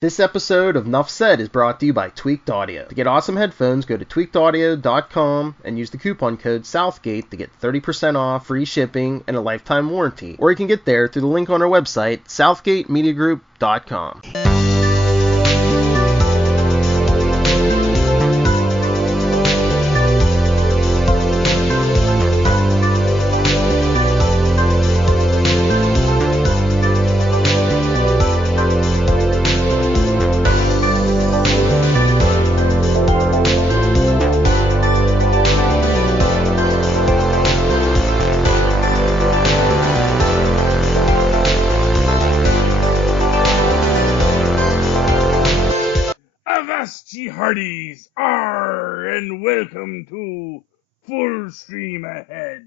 This episode of Nuff Said is brought to you by Tweaked Audio. To get awesome headphones, go to tweakedaudio.com and use the coupon code Southgate to get 30% off, free shipping, and a lifetime warranty. Or you can get there through the link on our website, southgatemediagroup.com. Ye hearties, and welcome to Full Stream Ahead.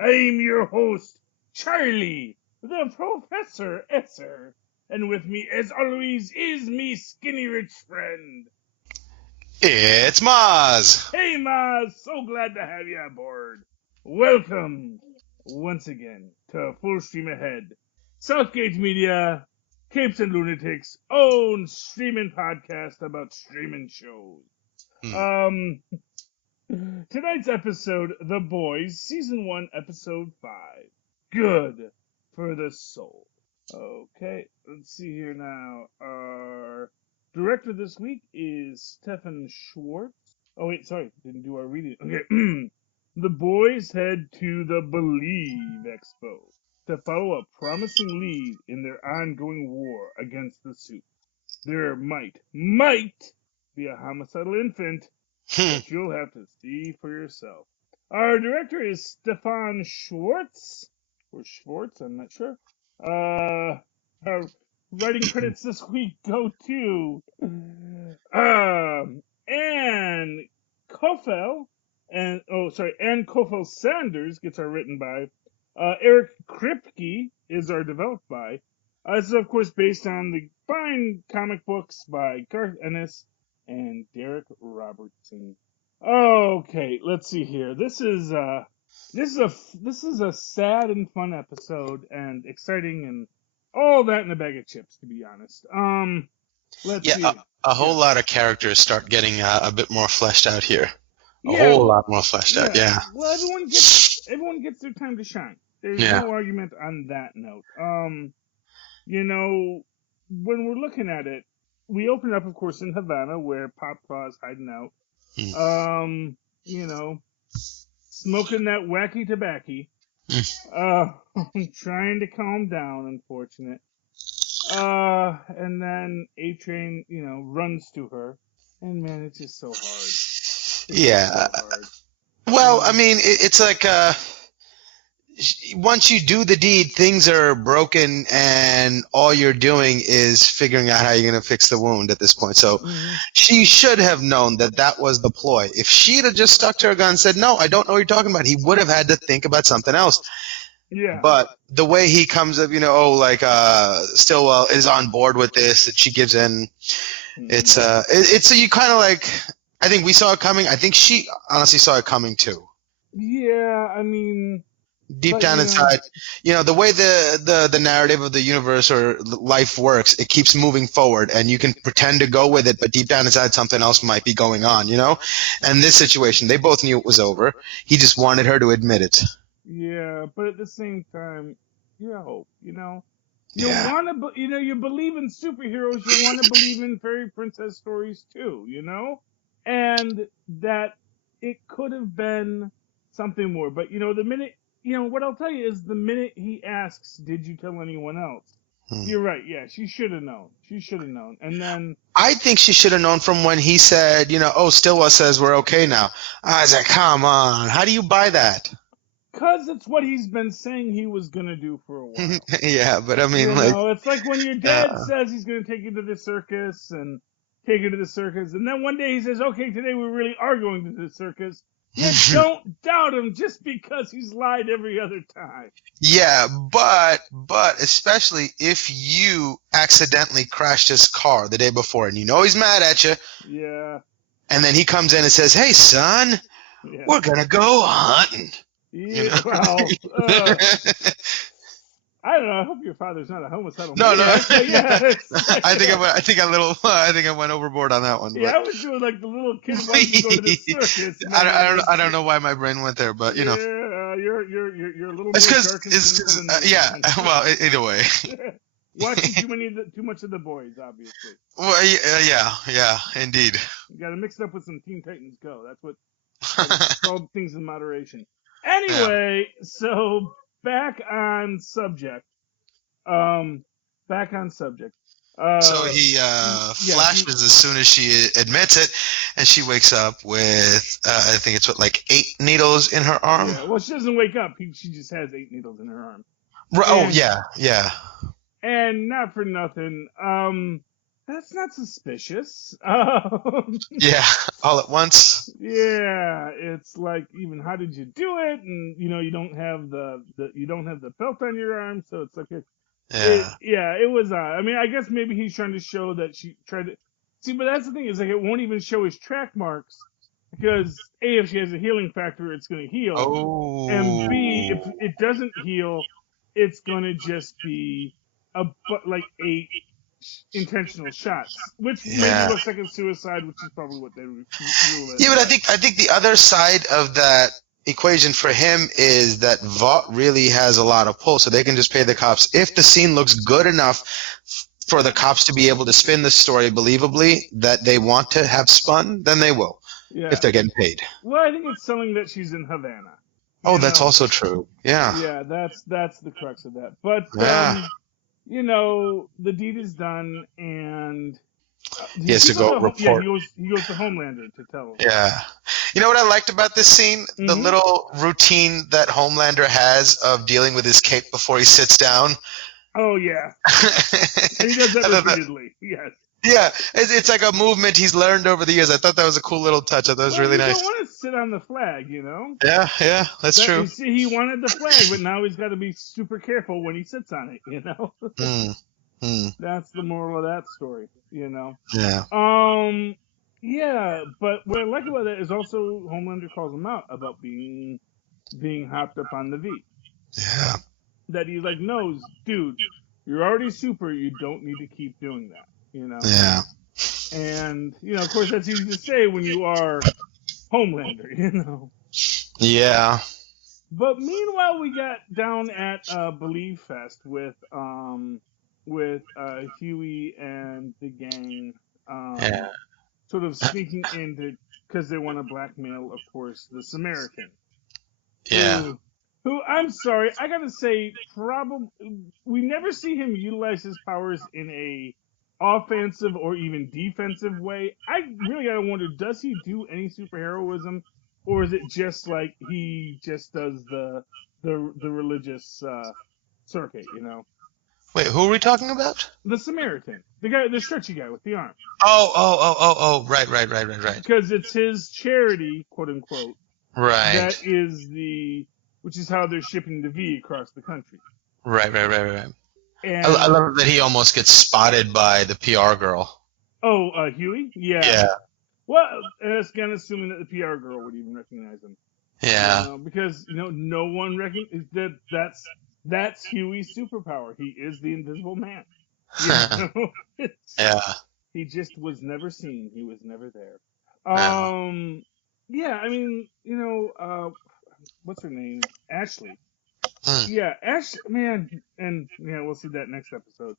I'm your host, Charlie, the Professor Esser, and with me, as always, is me skinny rich friend. It's Mozz. Hey, Mozz, so glad to have you aboard. Welcome once again to Full Stream Ahead, Southgate Media, Capes and Lunatics' own streaming podcast about streaming shows. Tonight's episode, The Boys, Season 1, Episode 5, Good for the Soul. Okay, let's see here now. Our director this week is Stefan Schwartz. Oh, wait, sorry, didn't do our reading. Okay, The Boys head to the Believe Expo to follow a promising lead in their ongoing war against the Soup. There might be a homicidal infant, but you'll have to see for yourself. Our director is Stefan Schwartz, or Schwartz, I'm not sure. Our writing credits this week go to Anne Kofel, Anne Kofel Sanders gets our written by. Eric Kripke is our developed by. This is, of course, based on the fine comic books by Garth Ennis and Derek Robertson. Okay, let's see here. This is a sad and fun episode, and exciting, and all that in a bag of chips, to be honest. Let's see. A whole lot of characters start getting a bit more fleshed out here. Whole lot more fleshed out. Yeah. Well, everyone gets their time to shine. There's no argument on that note. When we're looking at it, we open up, of course, in Havana, where Pop Claw's hiding out. Smoking that wacky tobacco. Trying to calm down, unfortunate. And then A-Train, runs to her. And man, it's just so hard. Well, I mean, it's like once you do the deed, things are broken, and all you're doing is figuring out how you're going to fix the wound at this point. So she should have known that was the ploy. If she'd have just stuck to her gun and said, no, I don't know what you're talking about, he would have had to think about something else. Yeah. But the way he comes up, Stillwell is on board with this, and she gives in. It's you kind of like, I think we saw it coming. I think she honestly saw it coming too. Yeah, I mean, deep down inside, the way the narrative of the universe or life works, it keeps moving forward, and you can pretend to go with it, but deep down inside something else might be going on, And this situation, they both knew it was over. He just wanted her to admit it. Yeah, but at the same time, you hope, You believe in superheroes, you want to believe in fairy princess stories too, And that it could have been something more. But, the minute, what I'll tell you is the minute he asks, did you tell anyone else? You're right, yeah, she should have known. And then I think she should have known from when he said, Stillwell says we're okay now. I was like, come on, how do you buy that? Because it's what he's been saying he was going to do for a while. Yeah, but I mean, it's like when your dad says he's going to take you to the circus, and then one day he says, okay, today we really are going to the circus. You don't doubt him just because he's lied every other time. Yeah, but especially if you accidentally crashed his car the day before, and he's mad at you. Yeah. And then he comes in and says, hey, son, we're going to go hunting. Yeah, well, I don't know. I hope your father's not a homicidal. No, no. Yeah, I think I went overboard on that one. Yeah, But I was doing like the little kid wanting to go to the circus. Man. I don't know why my brain went there, but you know. You're a little It's more because dark and cynical than me. yeah. Well, either way. Watching too much of the boys, obviously. Well, yeah, indeed. You got to mix it up with some Teen Titans Go. That's what it's called, things in moderation. Anyway, so back on subject. So he flashes as soon as she admits it, and she wakes up with I think it's like 8 needles in her arm. Yeah, well, she doesn't wake up. She just has 8 needles in her arm. Oh yeah. And not for nothing. That's not suspicious. Yeah, all at once. Yeah, it's like, even how did you do it? And you don't have the belt on your arm, so it's like it was. I mean, I guess maybe he's trying to show that she tried to see, but that's the thing, is like it won't even show his track marks because A, if she has a healing factor, it's going to heal, and B, if it doesn't heal, it's going to just be like 8 intentional shots, which maybe looks like a suicide, which is probably what they rule it. Yeah, but I think the other side of that equation for him is that Vought really has a lot of pull, so they can just pay the cops. If the scene looks good enough for the cops to be able to spin the story believably that they want to have spun, then they will, if they're getting paid. Well, I think it's selling that she's in Havana. Oh, that's also true. Yeah. Yeah, that's the crux of that. But the deed is done, and he has to go report. Yeah, he goes to Homelander to tell him. Yeah. You know what I liked about this scene? Mm-hmm. The little routine that Homelander has of dealing with his cape before he sits down. Oh, yeah. And he does that repeatedly. Yes. Yeah, it's like a movement he's learned over the years. I thought that was a cool little touch. I thought it was really nice. You don't want to sit on the flag, Yeah, that's true. You see, he wanted the flag, but now he's got to be super careful when he sits on it, That's the moral of that story, Yeah. Yeah, but what I like about that is also Homelander calls him out about being hopped up on the V. Yeah. That he's like, no, dude, you're already super. You don't need to keep doing that. Yeah. And, of course, that's easy to say when you are Homelander, Yeah. But meanwhile, we got down at Believe Fest with Huey and the gang, sort of sneaking into, because they want to blackmail, of course, the Samaritan. Yeah. Who, I'm sorry, I gotta say, probably, we never see him utilize his powers in a offensive or even defensive way. I really gotta wonder, does he do any superheroism, or is it just like he just does the religious circuit, Wait, who are we talking about? The Samaritan, the guy, the stretchy guy with the arm. Oh, right. Because it's his charity, quote unquote. Right. That is which is how they're shipping the V across the country. Right. And I love that he almost gets spotted by the PR girl. Oh, Huey? Yeah. Well, that's again assuming that the PR girl would even recognize him. Yeah. Because no one recognizes that's Huey's superpower. He is the Invisible Man. Yeah. He just was never seen. He was never there. Yeah. I mean, what's her name? Ashley. Yeah, Ashley, man, and we'll see that next episode.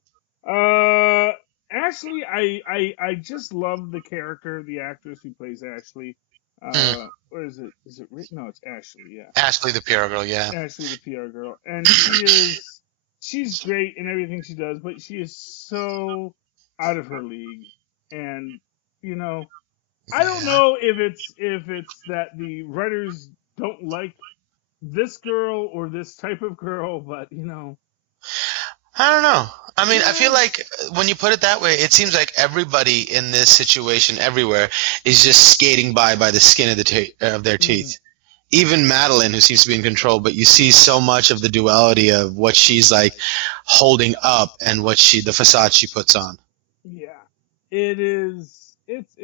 Ashley, I just love the character, the actress who plays Ashley. Or is it Rick? No, it's Ashley, yeah. Ashley the PR girl, yeah. Ashley the PR girl. And she's great in everything she does, but she is so out of her league. And, I don't know if it's that the writers don't like this girl or this type of girl, but I don't know. I mean, I feel like when you put it that way, it seems like everybody in this situation everywhere is just skating by the skin of their teeth. Even Madeline, who seems to be in control, but you see so much of the duality of what she's like holding up and the facade she puts on. Yeah, it is. It's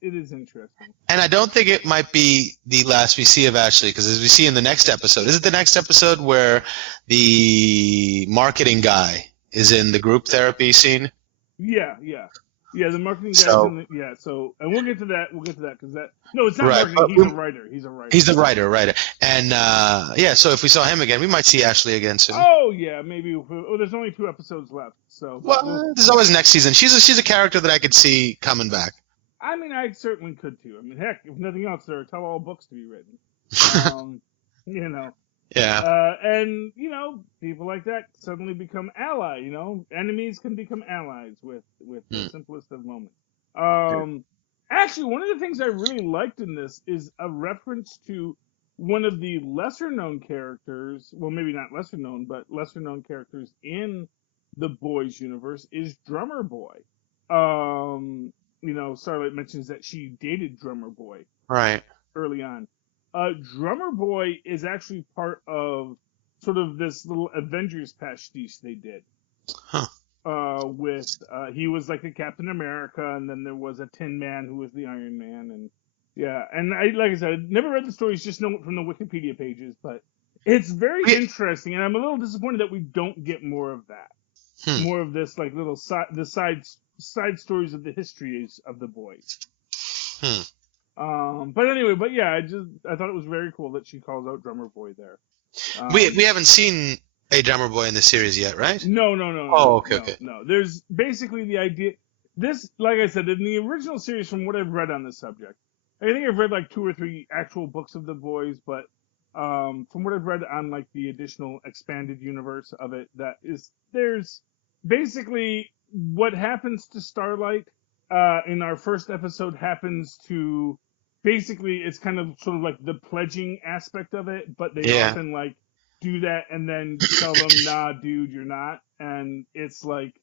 it is interesting. And I don't think it might be the last we see of Ashley, because as we see in the next episode, is it the next episode where the marketing guy is in the group therapy scene? Yeah. The marketing guys So, in the So, and we'll get to that. Because no, it's not right, marketing. but He's a writer. He's a writer. he's the writer. And so if we saw him again, we might see Ashley again soon. Oh yeah, maybe. There's only 2 episodes left, so. Well, there's always next season. She's a character that I could see coming back. I mean, I certainly could too. I mean, heck, if nothing else, there are tell-all books to be written. You know. Yeah. And people like that suddenly become ally. Enemies can become allies with the simplest of moments. Actually, one of the things I really liked in this is a reference to one of the lesser-known characters. Well, maybe not lesser-known, but lesser-known characters in the Boys universe is Drummer Boy. Starlight mentions that she dated Drummer Boy Right. early on. Drummer Boy is actually part of sort of this little Avengers pastiche they did. Huh. He was like a Captain America, and then there was a Tin Man who was the Iron Man, and like I said, I never read the stories, just know it from the Wikipedia pages, but it's very interesting, and I'm a little disappointed that we don't get more of that. More of this, like, little side stories of the histories of the Boys. But anyway, I thought it was very cool that she calls out Drummer Boy there. We haven't seen a Drummer Boy in the series yet, right? No. Oh, okay. No. There's basically the idea. This, like I said, in the original series, from what I've read on this subject, I think I've read like 2 or 3 actual books of the Boys, but from what I've read on like the additional expanded universe of it, there's basically what happens to Starlight in our first episode happens to. Basically, it's kind of sort of like the pledging aspect of it, but they often like do that and then tell them, "Nah, dude, you're not." And it's like,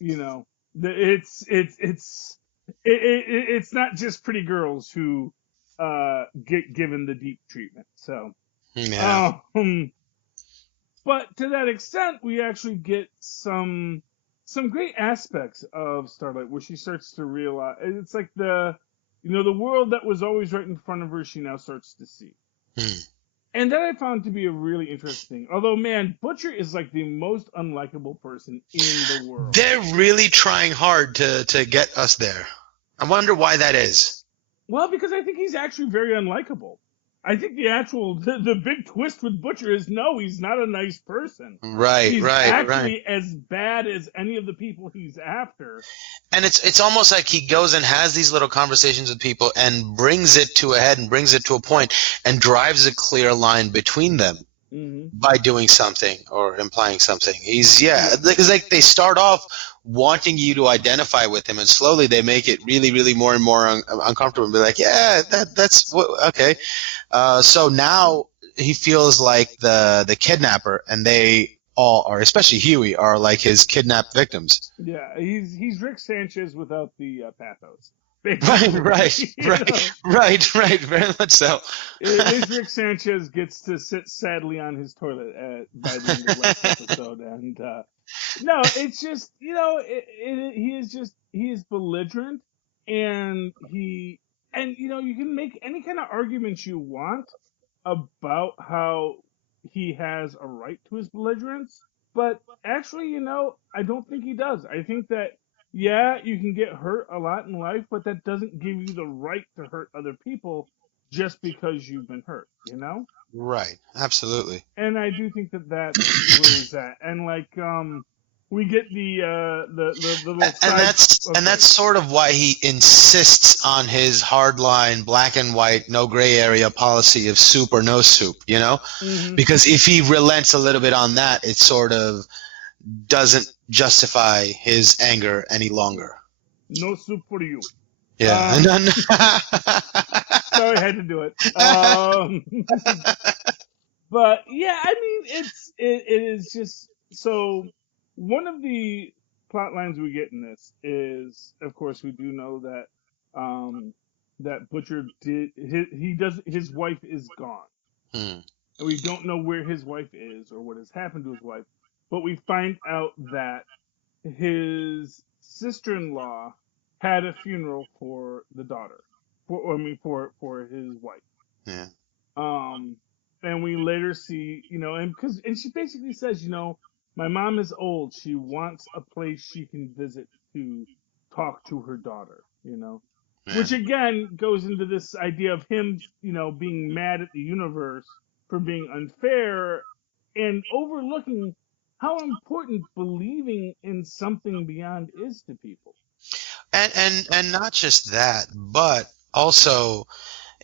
it's not just pretty girls who get given the deep treatment. So, but to that extent, we actually get some great aspects of Starlight where she starts to realize it's like the world that was always right in front of her, she now starts to see. And that I found to be a really interesting. Although, man, Butcher is like the most unlikable person in the world. They're really trying hard to get us there. I wonder why that is. Well, because I think he's actually very unlikable. I think the big twist with Butcher is no, he's not a nice person. He's actually as bad as any of the people he's after. And it's almost like he goes and has these little conversations with people and brings it to a head and brings it to a point and drives a clear line between them by doing something or implying something. Because like they start off wanting you to identify with him, and slowly they make it really, really more and more uncomfortable and be like, that's okay. So now he feels like the kidnapper, and they all are, especially Huey, are like his kidnapped victims. Yeah, he's Rick Sanchez without the pathos. Right, very much so. His Rick Sanchez gets to sit sadly on his toilet by the end of the last episode, and no, it's just he is belligerent, and you can make any kind of arguments you want about how he has a right to his belligerence, but actually, I don't think he does. I think that, you can get hurt a lot in life, but that doesn't give you the right to hurt other people just because you've been hurt, Right, absolutely. And I do think that that's where he's at. And like, we get the little and that's sort of why he insists on his hardline black and white, no gray area policy of soup or no soup, because if he relents a little bit on that, it sort of doesn't justify his anger any longer. No soup for you. Yeah. Sorry, I had to do it. But yeah, I mean, it is just so. One of the plot lines we get in this is, of course, we do know that that Butcher his wife is gone, and we don't know where his wife is or what has happened to his wife, but we find out that his sister-in-law had a funeral for the daughter, for his wife. Yeah. Um, and we later see, and she basically says, my mom is old. She wants a place she can visit to talk to her daughter, Yeah. which again goes into this idea of him, being mad at the universe for being unfair and overlooking how important believing in something beyond is to people. And not just that, but also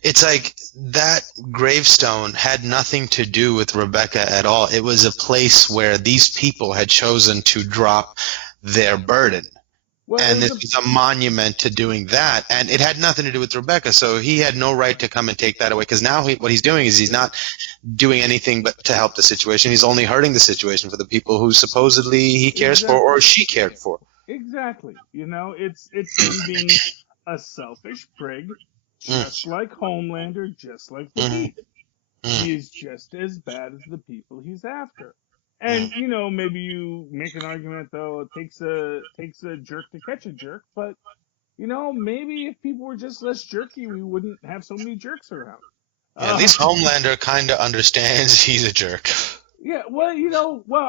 it's like that gravestone had nothing to do with Rebecca at all. It was a place where these people had chosen to drop their burden. Well, And this was a monument to doing that. And it had nothing to do with Rebecca. So he had no right to come and take that away. Because now what he's doing is he's not doing anything but to help the situation. He's only hurting the situation for the people who supposedly he cares for or she cared for. Exactly. It's him being a selfish prig, just like Homelander, just like the Thief. He is just as bad as the people he's after. And maybe you make an argument though it takes a jerk to catch a jerk, but maybe if people were just less jerky, we wouldn't have so many jerks around. Yeah, at least Homelander kind of understands he's a jerk. Yeah, well,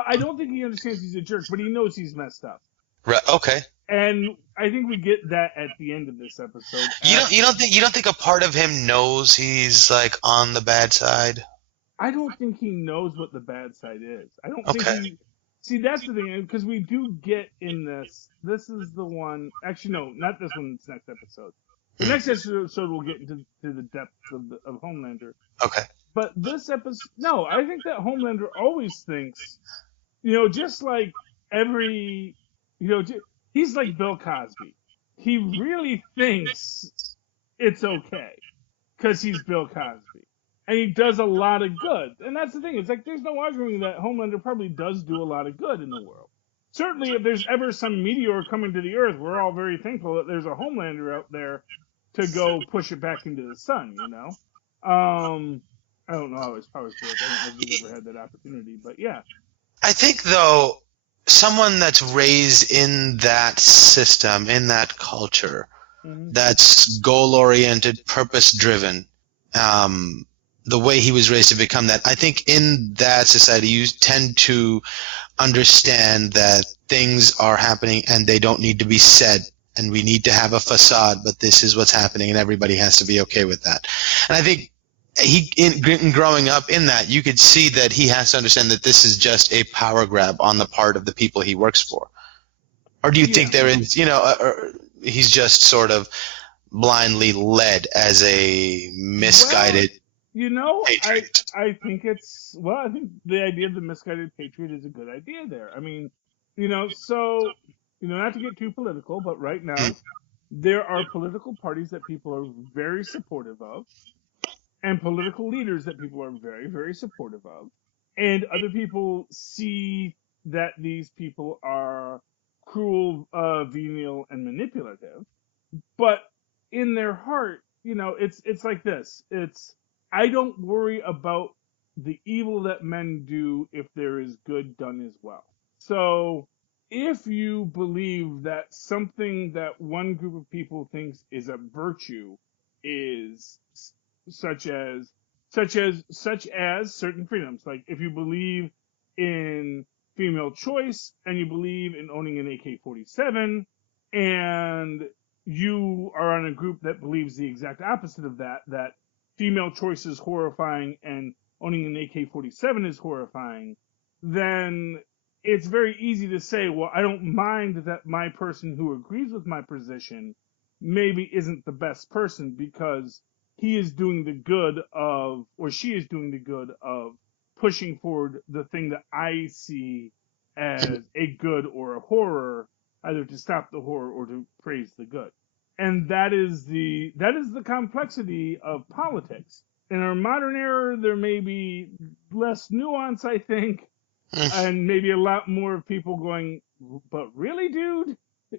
I don't think he understands he's a jerk, but he knows he's messed up. Right. Okay. And I think we get that at the end of this episode. You don't think a part of him knows he's like on the bad side? I don't think he knows what the bad side is. I don't think he. See, that's the thing, because we do get in this. This is the one. Actually, no, not this one. This next episode. The next episode we'll get into the depths of Homelander. Okay. But this episode, no, I think that Homelander always thinks, just like every, he's like Bill Cosby. He really thinks it's okay because he's Bill Cosby. And he does a lot of good. And that's the thing. It's like there's no arguing that Homelander probably does do a lot of good in the world. Certainly, if there's ever some meteor coming to the Earth, we're all very thankful that there's a Homelander out there to go push it back into the sun, I don't know how his powers work. I don't know if he's ever had that opportunity, but yeah. I think, though, someone that's raised in that system, in that culture, that's goal-oriented, purpose-driven, the way he was raised to become that, I think in that society you tend to understand that things are happening and they don't need to be said. And we need to have a facade, but this is what's happening, and everybody has to be okay with that. And I think in growing up in that, you could see that he has to understand that this is just a power grab on the part of the people he works for. Or do you think there is, he's just sort of blindly led as a misguided patriot? I think I think the idea of the misguided patriot is a good idea there. I mean, so, not to get too political, but right now, there are political parties that people are very supportive of, and political leaders that people are very, very supportive of, and other people see that these people are cruel, venial, and manipulative, but in their heart, it's like this. I don't worry about the evil that men do if there is good done as well. So if you believe that something that one group of people thinks is a virtue is such as certain freedoms, like if you believe in female choice and you believe in owning an AK-47 and you are on a group that believes the exact opposite of that female choice is horrifying and owning an AK-47 is horrifying, then it's very easy to say, well, I don't mind that my person who agrees with my position maybe isn't the best person because he is doing the good of, or she is doing the good of pushing forward the thing that I see as a good or a horror, either to stop the horror or to praise the good. And that is the complexity of politics. In our modern era, there may be less nuance, I think, and maybe a lot more of people going, but really, dude?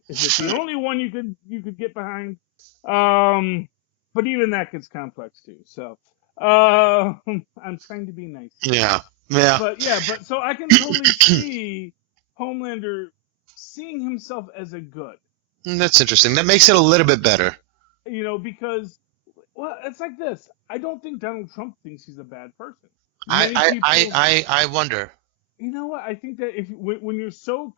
Is it the only one you could get behind? But even that gets complex too. So I'm trying to be nice. Yeah. But so I can totally see Homelander seeing himself as a good. That's interesting. That makes it a little bit better. Because, well, it's like this. I don't think Donald Trump thinks he's a bad person. I Many I I people, I, I wonder. you know what? I think that when you're so,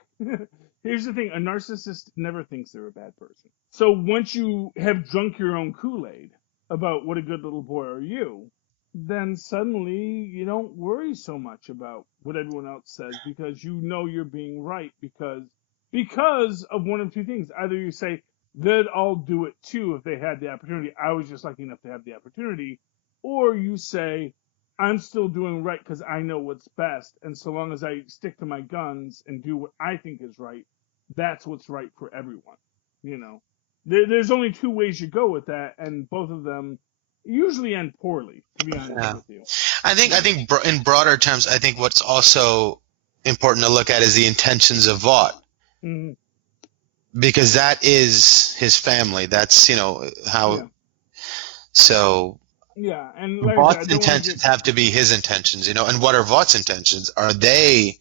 here's the thing: a narcissist never thinks they're a bad person. So once you have drunk your own Kool-Aid about what a good little boy are you, then suddenly you don't worry so much about what everyone else says because you know you're being right because of one of two things. Either you say they'd all do it too if they had the opportunity. I was just lucky enough to have the opportunity, or you say I'm still doing right because I know what's best, and so long as I stick to my guns and do what I think is right, that's what's right for everyone. You know, there's only two ways you go with that, and both of them usually end poorly. To be honest Yeah. with you, In broader terms, I think what's also important to look at is the intentions of Vought, mm, because that is his family. That's, how, yeah, so yeah, and like I said, I Vaught's don't want to get intentions have to be his intentions, and what are Vaught's intentions? Are they,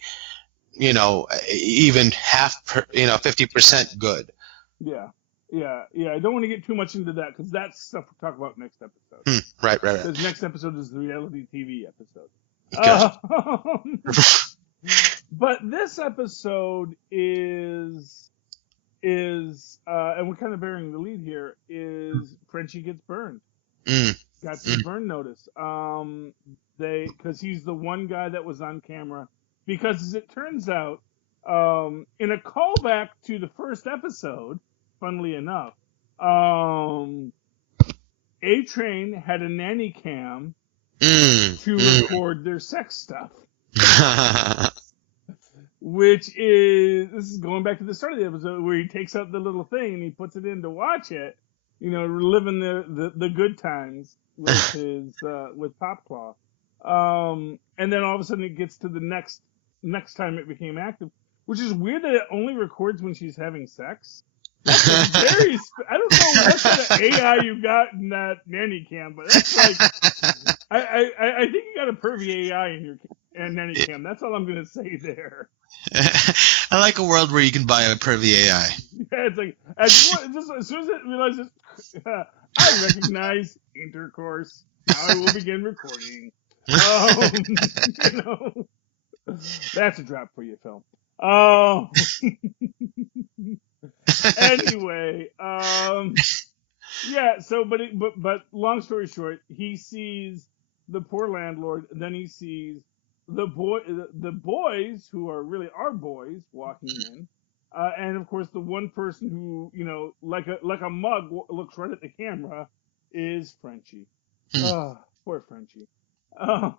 even 50% good? yeah, yeah. I don't want to get too much into that because that's stuff we'll talk about next episode. Right, right, Because right. next episode is the reality TV episode. Gotcha. But this episode is and we're kind of bearing the lead here is Frenchie gets burned. Mm, Got his mm. burn notice. Because he's the one guy that was on camera. Because as it turns out, in a callback to the first episode, funnily enough, A Train had a nanny cam Mm, to mm. record their sex stuff, which is this is going back to the start of the episode where he takes out the little thing and he puts it in to watch it, living the good times with his with Popclaw. And then all of a sudden it gets to the next time it became active, which is weird that it only records when she's having sex. That's a very I don't know what kind of AI you got in that nanny cam, but that's like I think you got a pervy AI in your nanny cam. That's all I'm gonna say there. I like a world where you can buy a pervy AI. Yeah, it's like as soon as it realizes I recognize intercourse. Now I will begin recording. You know, that's a drop for you, Phil. Anyway, yeah. So, but long story short, he sees the poor landlord. Then he sees the boys who are really our boys walking in, and of course the one person who like a mug looks right at the camera is Frenchie. Oh, poor Frenchie. Oh,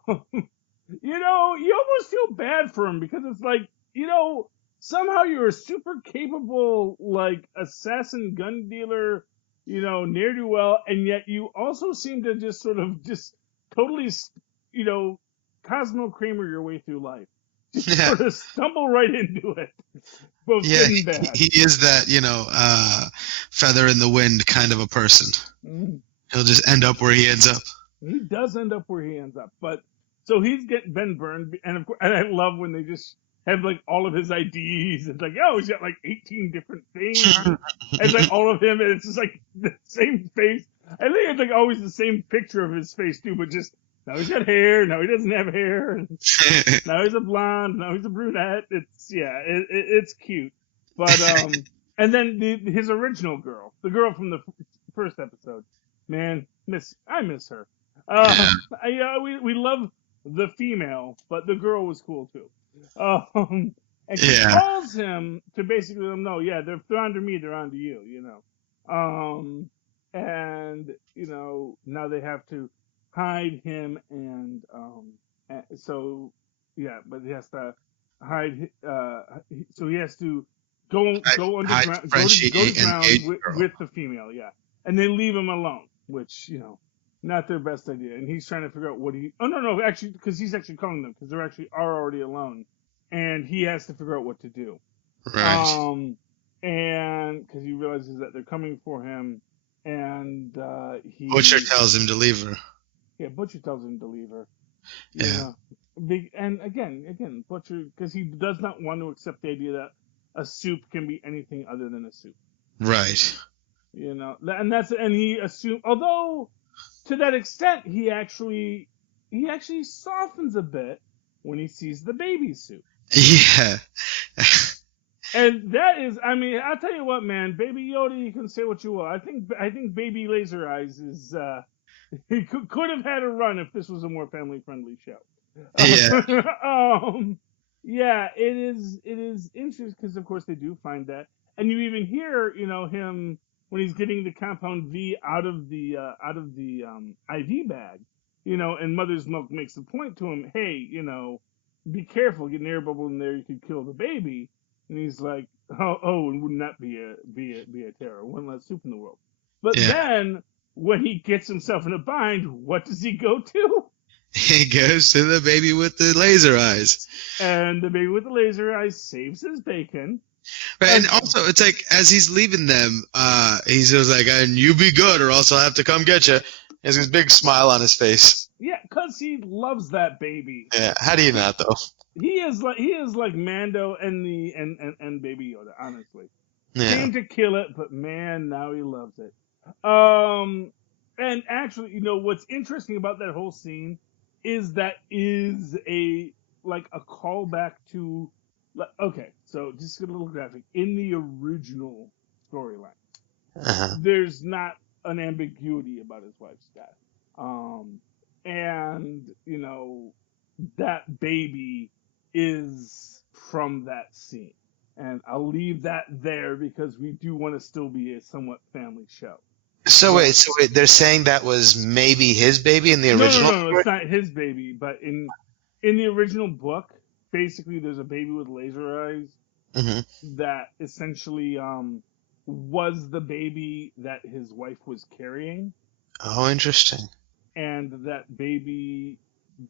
you almost feel bad for him because it's like, somehow you're a super capable, like, assassin gun dealer, ne'er do well, and yet you also seem to just sort of just totally, Cosmo Kramer your way through life. Just Yeah, sort of stumble right into it, both yeah, good and he, bad. he is that, feather in the wind kind of a person. Mm. He'll just end up where he ends up. He does end up where he ends up, but so he's getting been burned, and of course, and I love when they just have like all of his IDs. It's like, oh, he's got like 18 different things. It's like all of him, and it's just like the same face. I think it's like always the same picture of his face too, but just now he's got hair, now he doesn't have hair, now he's a blonde, now he's a brunette. It's cute, but and then his original girl, the girl from the first episode, man, I miss her. Yeah, We love the female, but the girl was cool too. And she yeah. calls him to basically let him know, yeah, if they're onto me, they're onto you, and now they have to hide him, and so yeah, but he has to hide. So he has to go Hide underground, Frenchie go to and ground Asian girl. with the female, yeah, and they leave him alone, which not their best idea. And he's trying to figure out what he. Oh no, actually, because he's actually calling them because they're actually are already alone, and he has to figure out what to do. Right. And because he realizes that they're coming for him, and Butcher he tells him to leave her. yeah, Butcher tells him to leave her. Yeah. Yeah, and again, Butcher because he does not want to accept the idea that a soup can be anything other than a soup. Right. And he assumed, although to that extent, he actually softens a bit when he sees the baby suit. Yeah. And that is, I mean, I'll tell you what, man, Baby Yoda, you can say what you will. I think Baby Laser Eyes is he could have had a run if this was a more family friendly show. Yeah. Yeah, it is interesting because of course they do find that, and you even hear him when he's getting the compound V out of the IV bag, and Mother's Milk makes a point to him, hey, be careful, get an air bubble in there, you could kill the baby. And he's like, oh, and wouldn't that be a terror? One less soup in the world. But Yeah. then when he gets himself in a bind, what does he go to? He goes to the baby with the laser eyes. And the baby with the laser eyes saves his bacon. Right, and also, it's like, as he's leaving them, he's just like, and you be good or else I'll have to come get you. He has this big smile on his face. Yeah, because he loves that baby. Yeah, how do you not, though? He is like Mando and Baby Yoda, honestly. Yeah. Came to kill it, but man, now he loves it. And actually, what's interesting about that whole scene is that is a callback to, okay, so just a little graphic. In the original storyline, there's not an ambiguity about his wife's death. And, that baby is from that scene. And I'll leave that there because we do want to still be a somewhat family show. So wait, they're saying that was maybe his baby in the original? No, it's not his baby, but in the original book, basically there's a baby with laser eyes that essentially was the baby that his wife was carrying. Oh, interesting. And that baby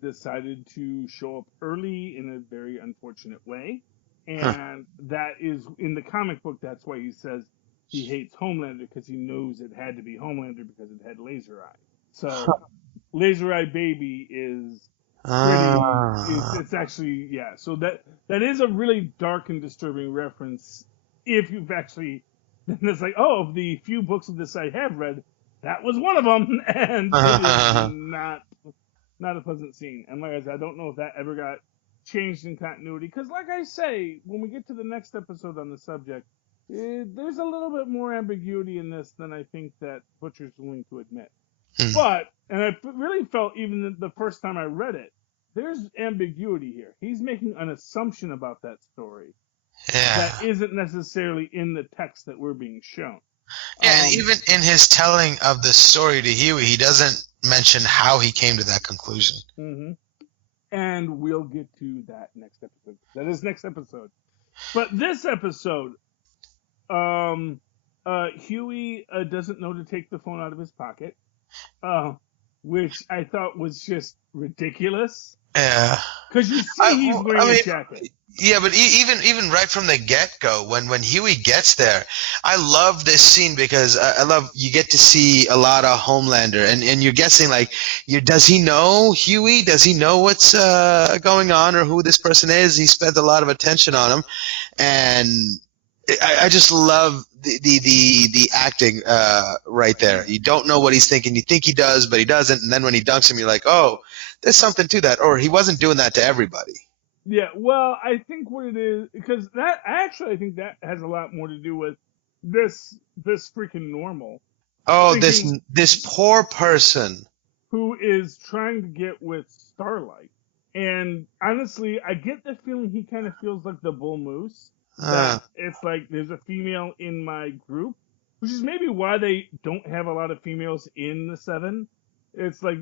decided to show up early in a very unfortunate way. And that is, in the comic book, that's why he says he hates Homelander, because he knows it had to be Homelander because it had laser eye. So, laser eye baby is pretty, it's actually, yeah. So that is a really dark and disturbing reference if you've actually, then it's like, oh, of the few books of this I have read, that was one of them, and it is not a pleasant scene. And like I said, I don't know if that ever got changed in continuity, because like I say, when we get to the next episode on the subject, there's a little bit more ambiguity in this than I think that Butcher's willing to admit. But, and I really felt even the first time I read it, there's ambiguity here. He's making an assumption about that story that isn't necessarily in the text that we're being shown. Yeah, and even in his telling of the story to Huey, he doesn't mention how he came to that conclusion. And we'll get to that next episode. That is next episode. But this episode, Huey doesn't know to take the phone out of his pocket, which I thought was just ridiculous. Yeah. Because you see he's wearing a jacket. Yeah, but even right from the get-go, when Huey gets there, I love this scene because I love you get to see a lot of Homelander, and you're guessing does he know Huey? Does he know what's going on or who this person is? He spent a lot of attention on him, and I just love the acting right there. You don't know what he's thinking. You think he does, but he doesn't, and then when he dunks him, you're like, oh, there's something to that, or he wasn't doing that to everybody. Yeah, well, I think what it is, because I think that has a lot more to do with this freaking normal. Oh, this poor person who is trying to get with Starlight, and honestly, I get the feeling he kind of feels like the Bull Moose. It's like there's a female in my group, which is maybe why they don't have a lot of females in the Seven. It's like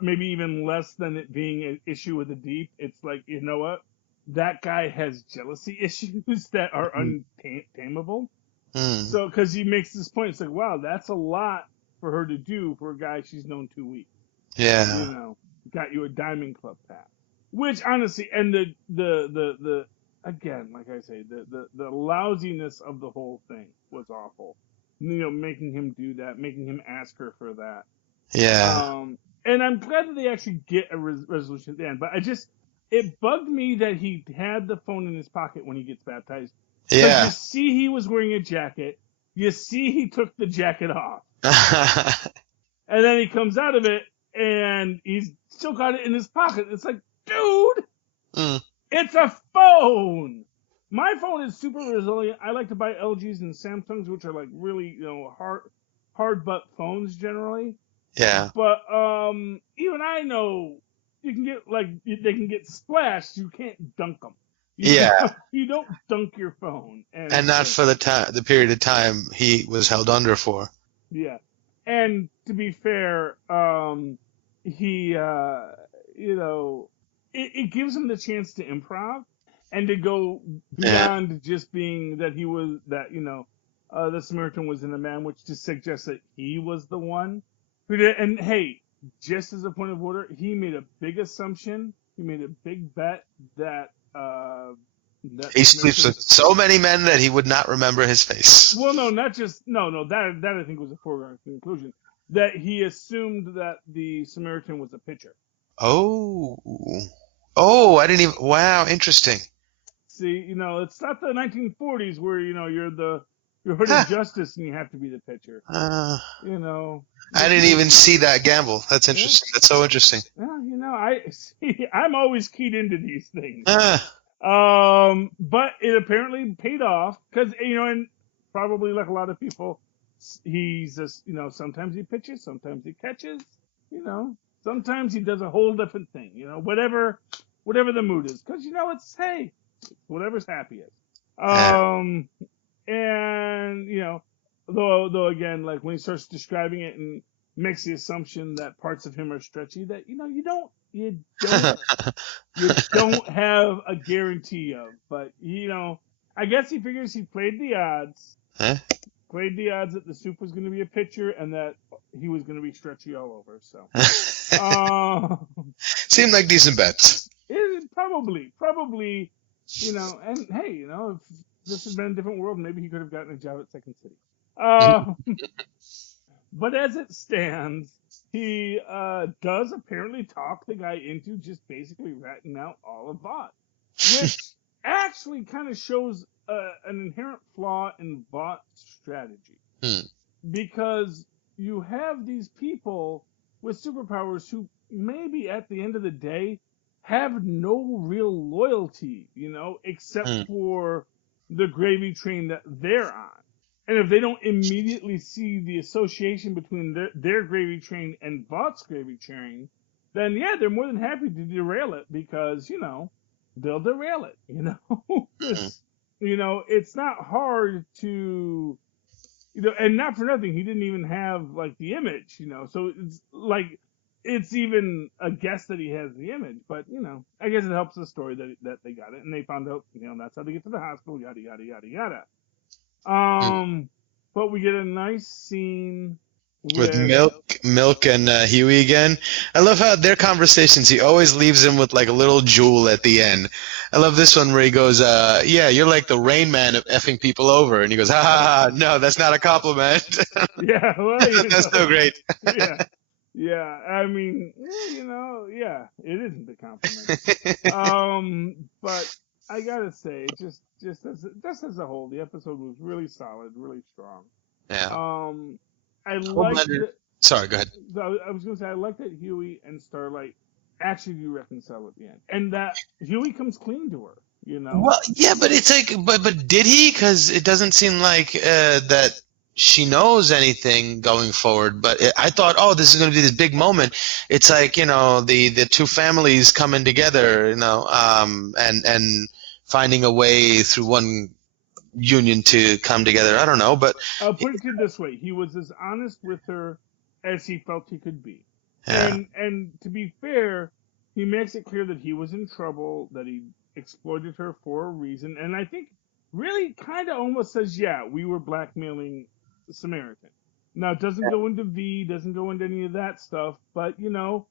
maybe even less than it being an issue with the Deep. It's like, you know what? That guy has jealousy issues that are untamable. So, because he makes this point, it's like, wow, that's a lot for her to do for a guy she's known 2 weeks. Yeah. Got you a Diamond Club pass. Which, honestly, and the again, like I say, the lousiness of the whole thing was awful. Making him do that, making him ask her for that. Yeah. And I'm glad that they actually get a resolution at the end, but it bugged me that he had the phone in his pocket when he gets baptized. Yeah. You see he was wearing a jacket. You see he took the jacket off. And then he comes out of it, and he's still got it in his pocket. It's like, dude, it's a phone. My phone is super resilient. I like to buy LGs and Samsungs, which are like really, hard butt phones generally. Yeah. But even I know you can get they can get splashed. You can't dunk them. You don't dunk your phone. And not for the period of time he was held under for. Yeah. And to be fair, he, it gives him the chance to improv and to go beyond just being that the Samaritan was in a man, which just suggests that he was the one who did. And hey, just as a point of order, he made a big assumption. He made a big bet that, he sleeps with so many men that he would not remember his face. Well, no, not just that I think was a foregone conclusion. That he assumed that the Samaritan was a pitcher. Oh, I didn't even. Wow, interesting. See, it's not the 1940s where you're hood of justice and you have to be the pitcher. I didn't even see that gamble. That's interesting. Yeah. That's so interesting. Well, I'm always keyed into these things. But it apparently paid off because, and probably like a lot of people, he's just, sometimes he pitches, sometimes he catches, sometimes he does a whole different thing, whatever the mood is. Cause it's, hey, whatever's happiest. And, though again, like when he starts describing it and makes the assumption that parts of him are stretchy, that, you don't have a guarantee of, but I guess he figures he played the odds. Played the odds that the soup was going to be a pitcher and that he was going to be stretchy all over. So, seemed like decent bets. Probably, and hey, if this had been a different world, maybe he could have gotten a job at Second City. But as it stands, he does apparently talk the guy into just basically ratting out all of Vought, which actually kind of shows an inherent flaw in Vaught's strategy. Because you have these people with superpowers who maybe at the end of the day have no real loyalty, except for the gravy train that they're on. And if they don't immediately see the association between their gravy train and Vaught's gravy train, then yeah, they're more than happy to derail it because, they'll derail it, it's not hard to, and not for nothing, he didn't even have like the image, so it's like, it's even a guess that he has the image, but I guess it helps the story that they got it and they found out, that's how they get to the hospital, yada, yada, yada, yada. But we get a nice scene with Milk and Huey again. I love how their conversations, he always leaves him with like a little jewel at the end. I love this one where he goes, yeah, you're like the Rain Man of effing people over. And he goes, ha ha ha, no, that's not a compliment. Yeah, well, that's so great. Yeah, I mean, yeah, it isn't a compliment. But I gotta say, just as a whole, the episode was really solid, really strong. Yeah. I liked it. Sorry, go ahead. I was gonna say I like that Huey and Starlight actually do reconcile at the end, and that Huey comes clean to her. Well, yeah, but it's like, but did he? Because it doesn't seem like that she knows anything going forward. But I thought, this is going to be this big moment. It's like the two families coming together, and finding a way through one union to come together. I don't know, but I'll put it this way: he was as honest with her as he felt he could be. Yeah. And to be fair, he makes it clear that he was in trouble, that he exploited her for a reason, and I think really kind of almost says, yeah, we were blackmailing the Samaritan. Now, it doesn't go into doesn't go into any of that stuff, but the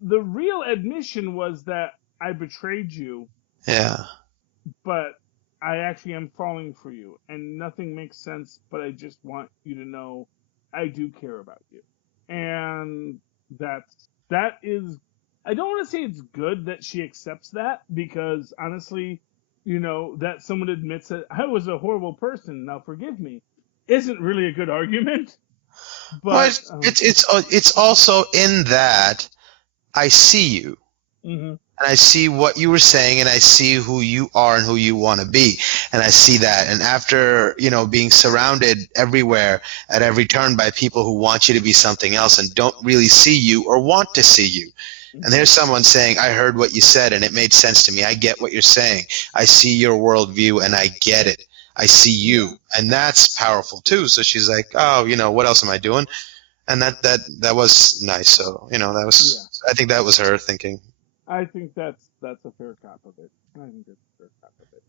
real admission was that I betrayed you. Yeah. But I actually am falling for you, and nothing makes sense, but I just want you to know I do care about you. And that is, I don't want to say it's good that she accepts that, because honestly, that someone admits that I was a horrible person, now forgive me. isn't really a good argument. Well, But it's also in that I see you. mhm. And I see what you were saying, and I see who you are and who you want to be. And I see that. And after, being surrounded everywhere at every turn by people who want you to be something else and don't really see you or want to see you. And there's someone saying, I heard what you said and it made sense to me. I get what you're saying. I see your worldview and I get it. I see you. And that's powerful too. So she's like, oh, what else am I doing? And that was nice. So, I think that was her thinking. I think that's a fair cop of it. I think that's a fair cop of it.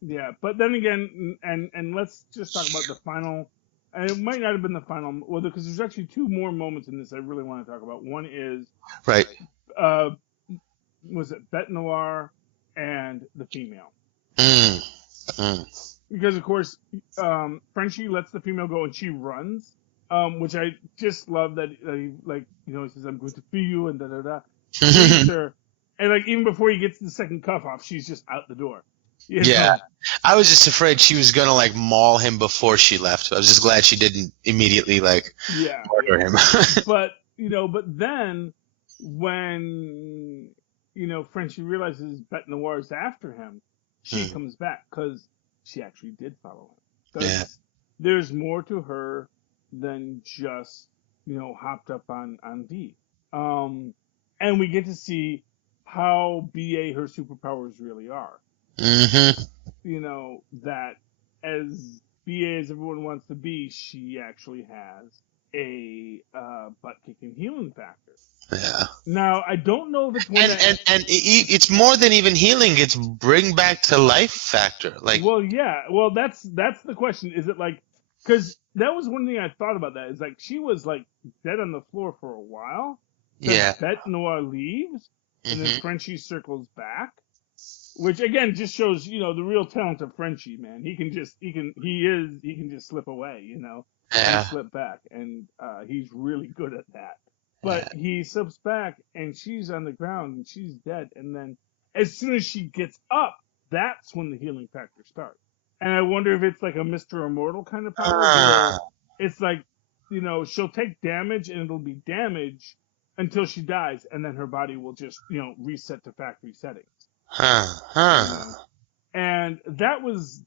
Yeah, but then again, and let's just talk about the final. And it might not have been the final, well, because there's actually two more moments in this I really want to talk about. One is, Right. Was it Bête Noire and the female? Mm. Mm. Because of course, Frenchie lets the female go and she runs, which I just love that he, like, he says, I'm going to free you and da da da. Leaves her, and like even before he gets the second cuff off, she's just out the door. Yeah, I was just afraid she was gonna like maul him before she left. I was just glad she didn't immediately murder him. but then when Frenchie realizes Bête Noire is after him, she comes back because she actually did follow him. Yeah. There's more to her than just hopped up on V. And we get to see how BA her superpowers really are. Mm-hmm. That as BA as everyone wants to be, she actually has a butt-kicking healing factor. Yeah. Now, I don't know if it's one it's more than even healing. It's bring back to life factor. Well, yeah. Well, that's the question. Is it because that was one thing I thought about that. Is she was dead on the floor for a while. Yeah. Bête Noire leaves, and then Frenchie circles back, which again just shows the real talent of Frenchie, man. He can just slip away, and slip back, and he's really good at that. But he slips back, and she's on the ground, and she's dead. And then as soon as she gets up, that's when the healing factor starts. And I wonder if it's like a Mr. Immortal kind of power, where it's she'll take damage, and it'll be damage until she dies, and then her body will just, reset to factory settings. And that was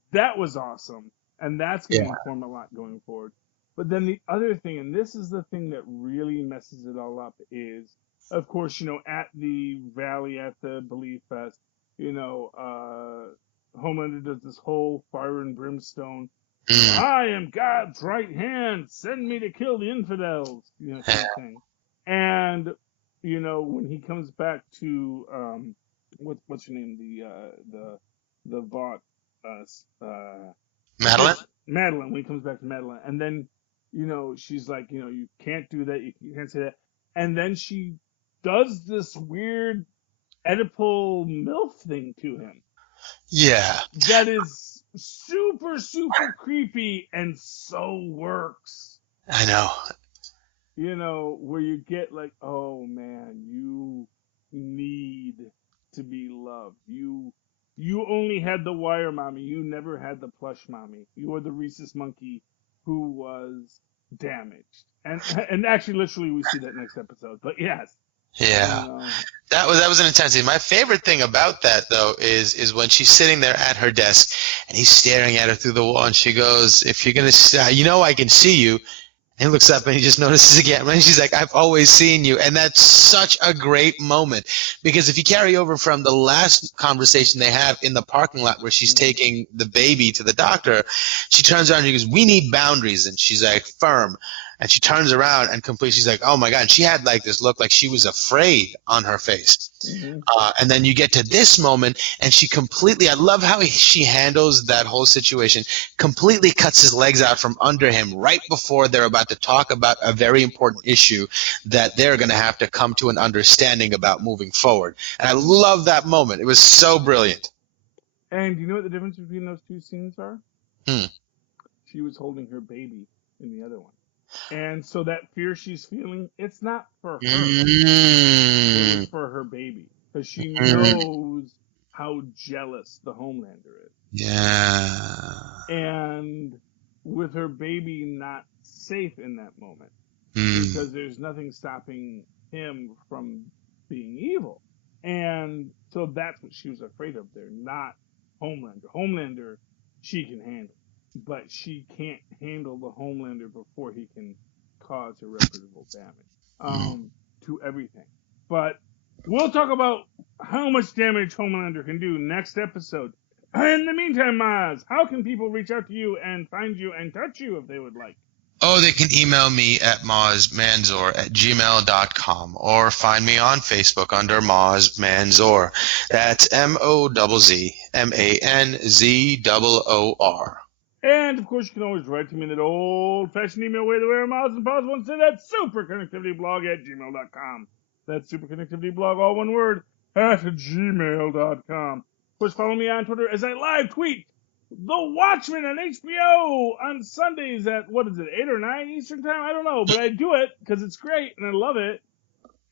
awesome, and that's going to inform a lot going forward. But then the other thing, and this is the thing that really messes it all up, is, of course, at the rally at the Belief Fest, Homelander does this whole fire and brimstone. I am God's right hand. Send me to kill the infidels. Kind of thing. And when he comes back to what's her name, the Vought, Madeline. When he comes back to Madeline, and then she's like, you can't do that. You can't say that. And then she does this weird Oedipal MILF thing to him. Yeah. That is super, super creepy and so works. I know. Where you get oh man, you need to be loved. You only had the wire mommy. You never had the plush mommy. You were the rhesus monkey who was damaged. And actually, literally, we see that next episode. But yes. Yeah. That was an intensity. My favorite thing about that, though, is when she's sitting there at her desk and he's staring at her through the wall, and she goes, "If you're gonna, I can see you." And he looks up and he just notices again. And she's like, I've always seen you. And that's such a great moment. Because if you carry over from the last conversation they have in the parking lot where she's taking the baby to the doctor, she turns around and she goes, we need boundaries. And she's like, firm. And she turns around and she's like, oh my God. And she had this look like she was afraid on her face. And then you get to this moment and she completely, I love how she handles that whole situation, completely cuts his legs out from under him right before they're about to talk about a very important issue that they're going to have to come to an understanding about moving forward. And I love that moment. It was so brilliant. And you know what the difference between those two scenes are? She was holding her baby in the other one. And so that fear she's feeling, it's not for her. It's for her baby. Because she knows how jealous the Homelander is. Yeah. And with her baby not safe in that moment Mm. because there's nothing stopping him from being evil. And so that's what she was afraid of there, not Homelander. Homelander, she can handle, but she can't handle the Homelander before he can cause irreparable damage to everything. But we'll talk about how much damage Homelander can do next episode. In the meantime, Mozz, how can people reach out to you and find you and touch you if they would like? Oh, they can email me at mozzmanzor@gmail.com or find me on Facebook under Mozz Manzor. That's MozzManzor. And, of course, you can always write to me in that old-fashioned email way the way Mozz and Paz once said at superconnectivityblog@gmail.com. That's superconnectivityblog, all one word, at gmail.com. Of course, follow me on Twitter as I live tweet The Watchmen on HBO on Sundays at, 8 or 9 Eastern Time? I don't know, but I do it because it's great and I love it.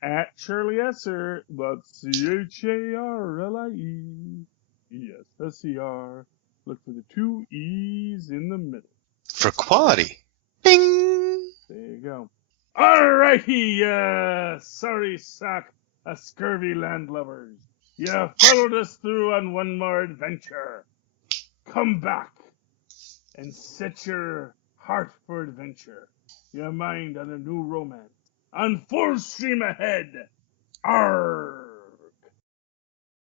At Shirley Esser, that's CHARLIE. Yes, SER. Look for the 2 E's in the middle. For quality. Bing! There you go. Alrighty, sorry sock, scurvy landlubbers. You followed us through on one more adventure. Come back and set your heart for adventure, your mind on a new romance, on full stream ahead. Arr!